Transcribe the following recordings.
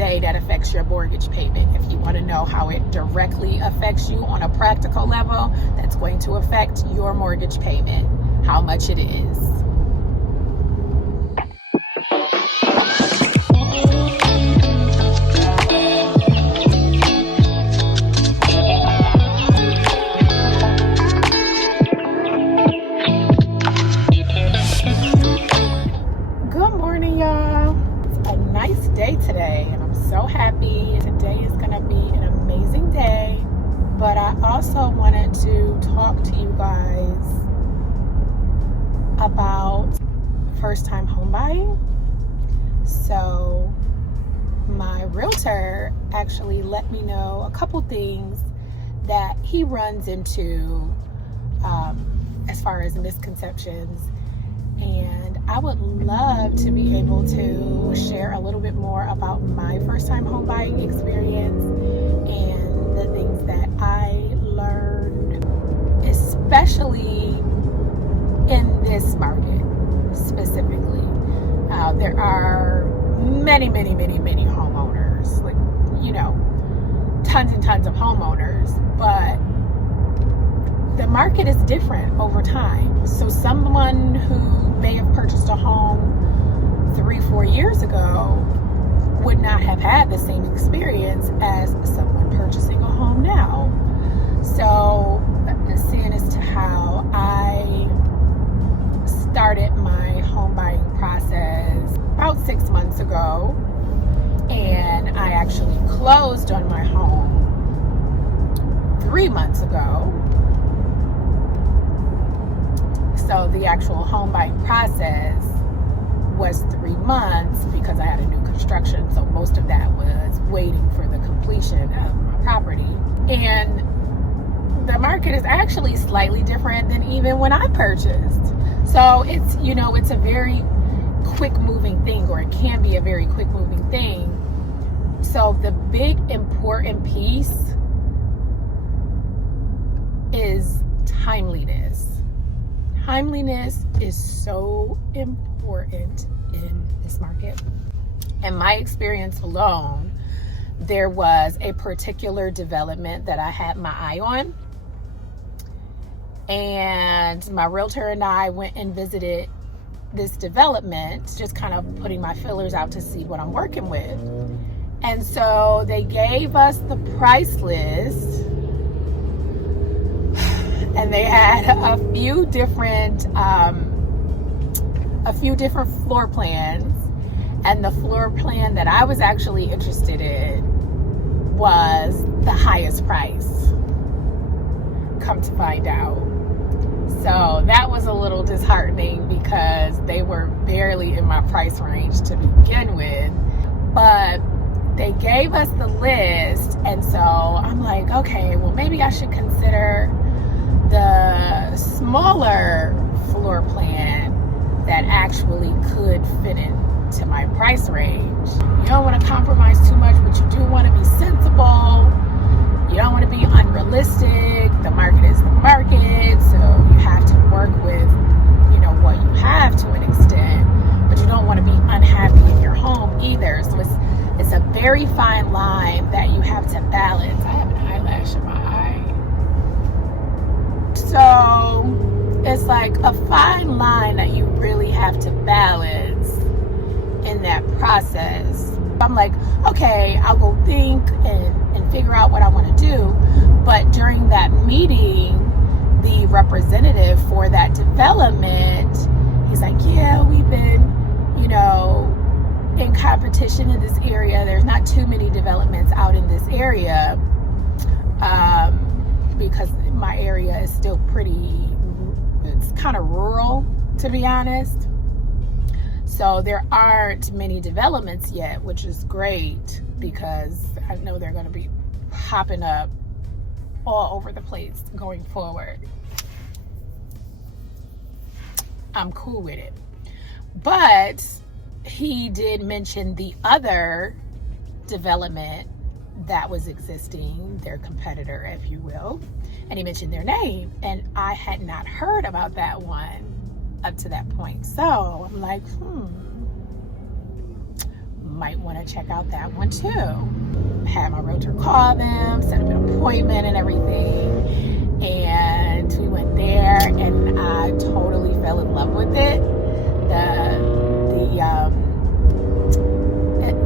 day that affects your mortgage payment. If you want to know how it directly affects you on a practical level, that's going to affect your mortgage payment, how much it is. Good morning, y'all. It's a nice day today, and I'm so happy. Today is going to be an amazing day, but I also wanted to talk to you guys about first-time home buying. So my realtor actually let me know a couple things that he runs into as far as misconceptions, and I would love to be able to share a little bit more about my first-time home buying experience and the things that I learned, especially in this market specifically. There are many homeowners, like, tons and tons of homeowners, but the market is different over time. So someone who may have purchased a home 3-4 years ago would not have had the same experience as someone purchasing a home now. So seeing as to how I started my home buying process about 6 months ago, and I actually closed on my home 3 months ago. So the actual home buying process was 3 months because I had a new construction. So most of that was waiting for the completion of my property. And the market is actually slightly different than even when I purchased. So it's, it's a very quick moving thing, or it can be a very quick moving thing. So the big important piece is timeliness. Timeliness is so important in this market. In my experience alone, there was a particular development that I had my eye on, and my realtor and I went and visited this development, just kind of putting my feelers out to see what I'm working with. And so they gave us the price list, and they had a few different floor plans, and the floor plan that I was actually interested in was the highest price, come to find out. So that was a little disheartening because they were barely in my price range to begin with, but they gave us the list, and so I'm like, okay, well, maybe I should consider the smaller floor plan that actually could fit into my price range. You don't want to compromise too much, but you do want to be sensible. You don't want to be unrealistic. The market is the market, so you have to work with, what you have to an extent, but you don't want to be unhappy in your home either. So it's a very fine line that you have to balance. I have an eyelash in my eye. So it's like a fine line that you really have to balance in that process. I'm like, okay, I'll go think and figure out what I want to do. But during that meeting, the representative for that development, he's like, yeah, we've been, in competition in this area. There's not too many developments out in this area because my area is still it's kind of rural, to be honest. So there aren't many developments yet, which is great because I know they're going to be popping up all over the place going forward. I'm cool with it. But he did mention the other development that was existing, their competitor, if you will, and he mentioned their name, and I had not heard about that one up to that point. So I'm like, might want to check out that one too. Had my realtor call them, set up an appointment and everything, and we went there, and I totally fell in love with it.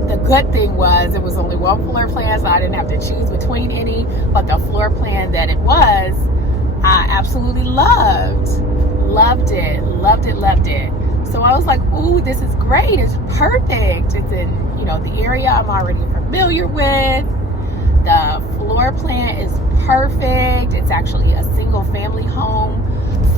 The good thing was it was only one floor plan, so I didn't have to choose between any, but the floor plan that it was, I absolutely loved it. So I was like, ooh, this is great, it's perfect. It's in, the area I'm already familiar with. The floor plan is perfect. It's actually a single family home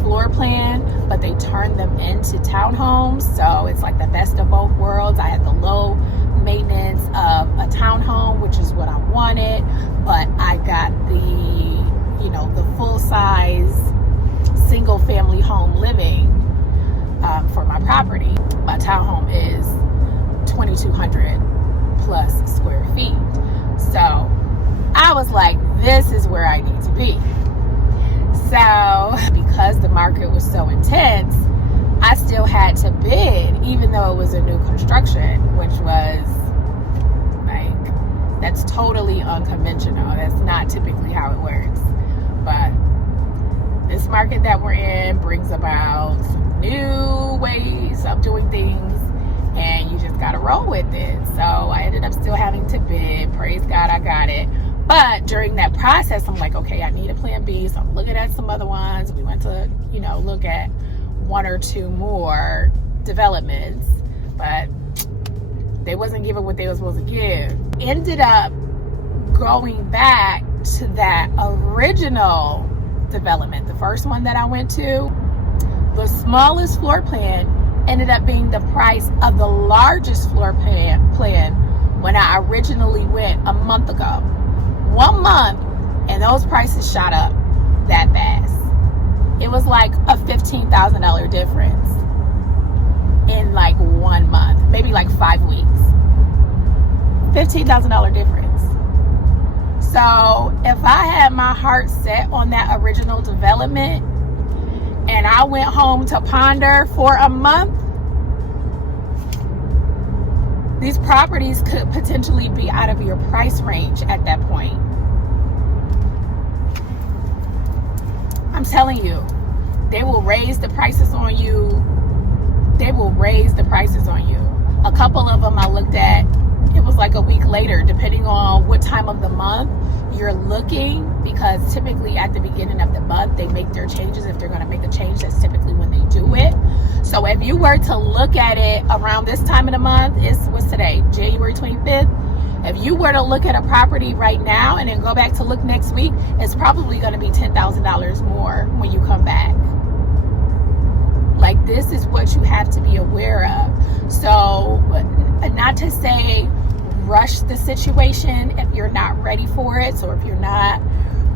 floor plan, but they turned them into townhomes, so it's like the best of both worlds. I had the low maintenance of a townhome, which is what I wanted, but I got the full size single family home living for my property. My townhome is 2,200 plus square feet. So I was like, this is where I need to be. So because the market was so intense, I still had to bid, even though it was a new construction, which was like, that's totally unconventional. That's not typically how it works. But this market that we're in brings about some new ways of doing things, and you just gotta roll with it. So I ended up still having to bid. Praise God, I got it. But during that process, I'm like, okay, I need a plan B. So I'm looking at some other ones. We went to, look at one or two more developments, but they wasn't giving what they were supposed to give. Ended up going back to that original development, the first one that I went to. The smallest floor plan ended up being the price of the largest floor plan when I originally went a month ago. 1 month, and those prices shot up that fast. It was like a $15,000 difference in like 1 month, maybe like 5 weeks. $15,000 difference. So if I had my heart set on that original development and I went home to ponder for a month, these properties could potentially be out of your price range at that point. I'm telling you, they will raise the prices on you. A couple of them I looked at, it was like a week later, depending on what time of the month you're looking, because typically at the beginning of the month, they make their changes. If they're going to make a change, that's typically when they do it. So if you were to look at it around this time of the month, what's today? January 25th. If you were to look at a property right now and then go back to look next week, it's probably going to be $10,000 more when you come back. Like, this is what you have to be aware of. So, not to say rush the situation if you're not ready for it. So if you're not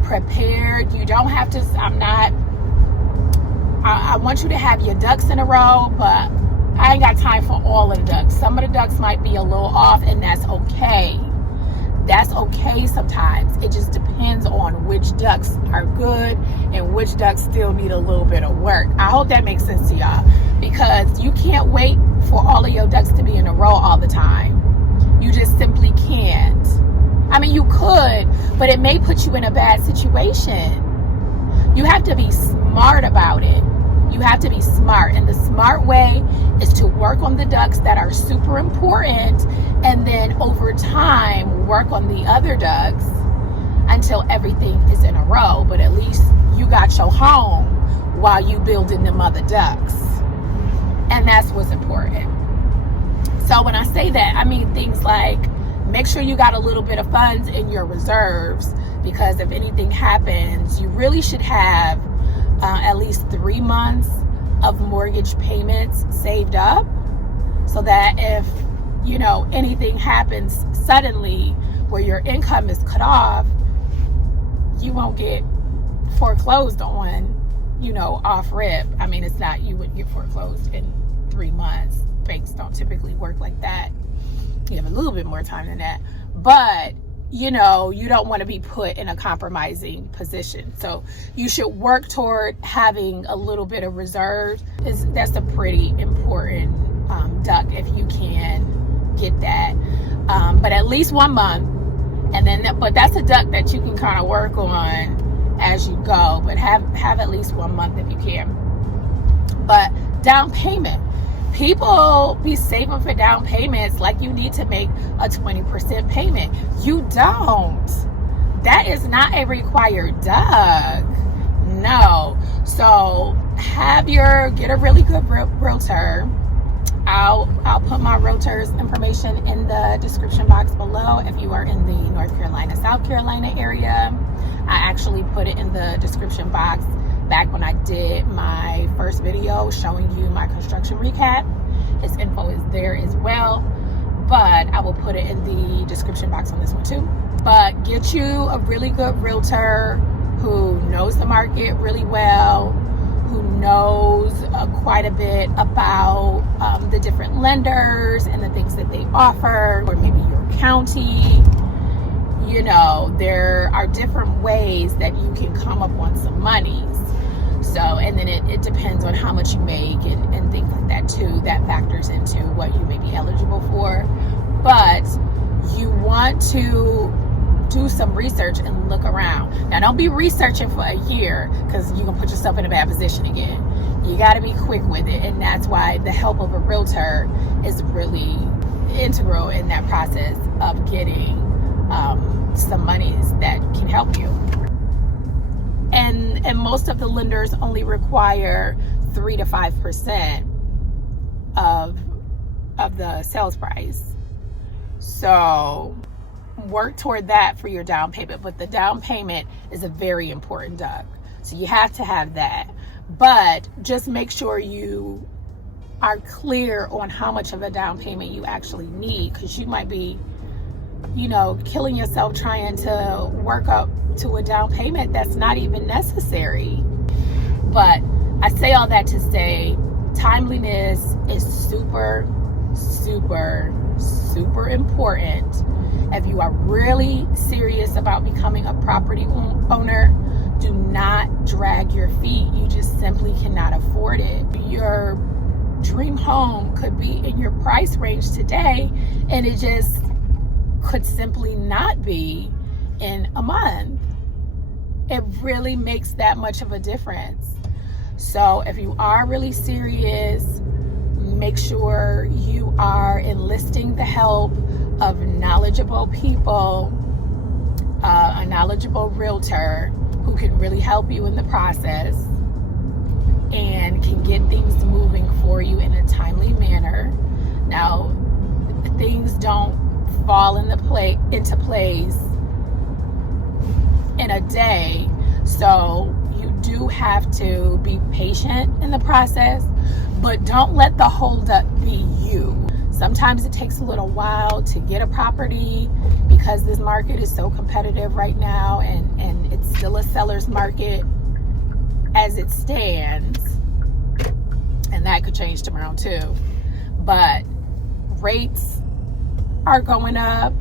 prepared, you don't have to. I want you to have your ducks in a row, but I ain't got time for all of the ducks. Some of the ducks might be a little off, and that's okay. That's okay sometimes. It just depends on which ducks are good and which ducks still need a little bit of work. I hope that makes sense to y'all, because you can't wait for all of your ducks to be in a row all the time. You just simply can't. I mean, you could, but it may put you in a bad situation. You have to be smart about it. You have to be smart, and the smart way is to work on the ducks that are super important, and then over time work on the other ducks until everything is in a row. But at least you got your home while you building them other ducks, and that's what's important. So when I say that, I mean things like, make sure you got a little bit of funds in your reserves, because if anything happens, you really should have at least 3 months of mortgage payments saved up, so that if anything happens suddenly where your income is cut off, you won't get foreclosed on, off rip. I mean, it's not, you wouldn't get foreclosed in 3 months. Banks don't typically work like that. You have a little bit more time than that, but you don't want to be put in a compromising position. So you should work toward having a little bit of reserve. That's a pretty important duck if you can get that. But at least 1 month. And then, but that's a duck that you can kind of work on as you go. But have at least 1 month if you can. But down payment. People be saving for down payments like you need to make a 20% payment. You don't. That is not a required duck. No. So get a really good realtor. I'll put my realtor's information in the description box below if you are in the North Carolina, South Carolina area. I actually put it in the description box back when I did my first video showing you my construction recap. His info is there as well, but I will put it in the description box on this one too. But get you a really good realtor who knows the market really well, who knows quite a bit about the different lenders and the things that they offer, or maybe your county. You know, there are different ways that you can come up on some monies. So, and then it depends on how much you make and things like that too. That factors into what you may be eligible for. But you want to do some research and look around. Now, don't be researching for a year, because you're going to put yourself in a bad position again. You got to be quick with it. And that's why the help of a realtor is really integral in that process of getting some monies that can help you. And most of the lenders only require 3 to 5% of the sales price. So work toward that for your down payment. But the down payment is a very important duck. So you have to have that. But just make sure you are clear on how much of a down payment you actually need, because you might be, killing yourself trying to work up to a down payment that's not even necessary. But I say all that to say timeliness is super, super, super important. If you are really serious about becoming a property owner, do not drag your feet. You just simply cannot afford it. Your dream home could be in your price range today, and it just could simply not be in a month. It really makes that much of a difference. So if you are really serious, make sure you are enlisting the help of knowledgeable people, a knowledgeable realtor who can really help you in the process and can get things moving for you in a timely manner. Now, things don't fall into place in a day, so you do have to be patient in the process, but don't let the holdup be you. Sometimes it takes a little while to get a property because this market is so competitive right now, and it's still a seller's market as it stands, and that could change tomorrow too. But rates are going up,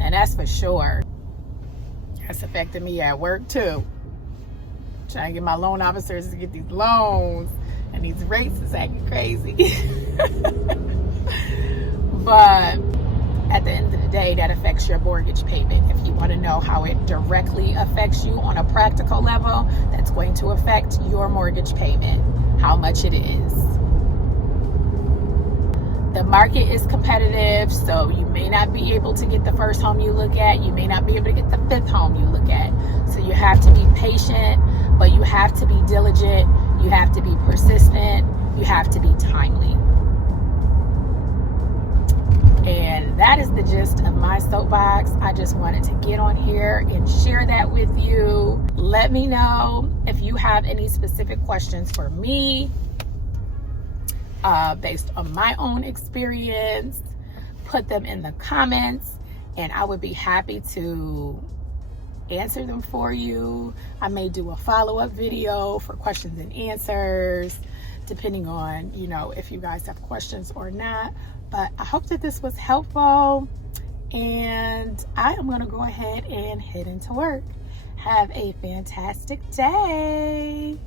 and that's for sure. That's affecting me at work too. Trying to get my loan officers to get these loans, and these rates is acting crazy. But at the end of the day, that affects your mortgage payment. If you want to know how it directly affects you on a practical level, that's going to affect your mortgage payment, how much it is. The market is competitive, so you may not be able to get the first home you look at. You may not be able to get the fifth home you look at. So you have to be patient, but you have to be diligent. You have to be persistent. You have to be timely. And that is the gist of my soapbox. I just wanted to get on here and share that with you. Let me know if you have any specific questions for me based on my own experience. Put them in the comments, and I would be happy to answer them for you. I may do a follow-up video for questions and answers, depending on, if you guys have questions or not. But I hope that this was helpful, and I am going to go ahead and head into work. Have a fantastic day.